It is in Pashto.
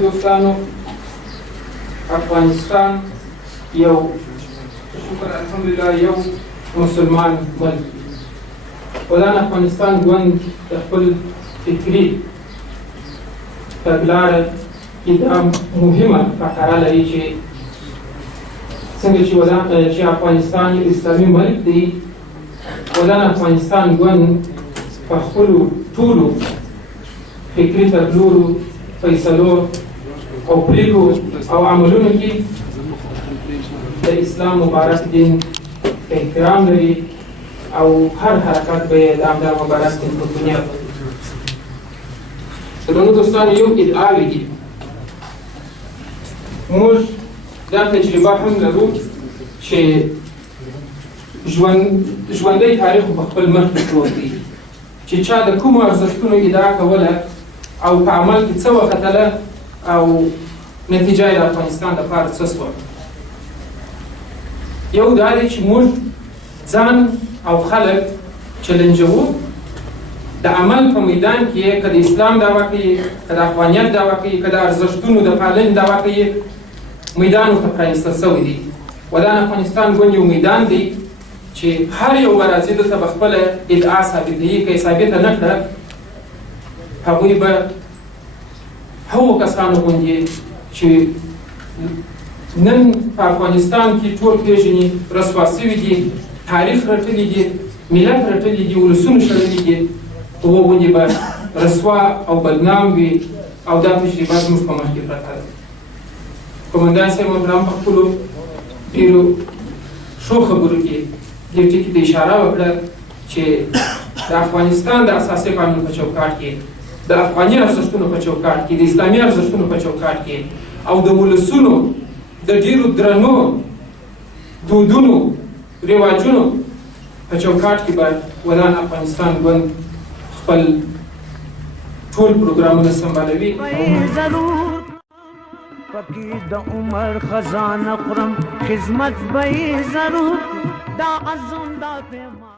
دوستانو افغانستان یو شکر الحمدلله یو مسلمان ملک ودان افغانستان ګوند د خپل فکري تګلاره کې دا مهمه فقره لري چې څنګه چې افغانستان یو اسلامي ملک دی ودان افغانستان ګوند په خپلو ټولو فکري تګلورو فیصلو او پریکړو او عملونو کې د اسلام مبارک دین احترام لري او هر حرکت به د همدا مبارک دین په بنیاد درنو دوستانو یو ادعاوې دي موږ دا تجربه هم لرو چې ژوندی تاریخ په خپل مخ کې پروت دی چې چا د کومو ارزښتونو ادعا کوله او په عمل کې څه وختله او نتیجه یې د افغانستان لپاره څه شوه. یو دا دی چې موږ ځان او خلک چلنجوو د عمل په میدان کې که د اسلام دعوه کوي که د افغانیت دعوه کوي که د ارزښتونو د پالنې دعوه کوي میدان ورته پرانیستل شوی دی. ودان افغانستان ګوند یو میدان دی چې هر یو به راځي دلته به خپله ادعا ثابتوي که یې ثابته نه کړه هغوی به هغو کسانو غوندې چې نن په افغانستان کې ټول پېژني رسوا شوي دي تاریخ رټلي دي ملت رټلي دي ولسونه شړلي دي هغو غوندې به رسوا او بدنام وي او دا تجربه زموږ په مخ کې پرته ده. قومندان صاحب محترم په خپلو ډېرو ښو خبرو کې دې ټکي ته اشاره وکړه چې د افغانستان د اساسي قانون په چوکاټ کې د افغاني ارزښتونو په چوکاټ کې د اسلامي ارزښتونو په چوکاټ کې او د ولسونو د ډېرو درنو دودونو رواجونو په چوکاټ کې به ودان افغانستان ګوند خپل ټول پروګرامونه سمبالوي. پکی د عمر خزانه خورم خدمت به ضرور دا ازون دا پیمان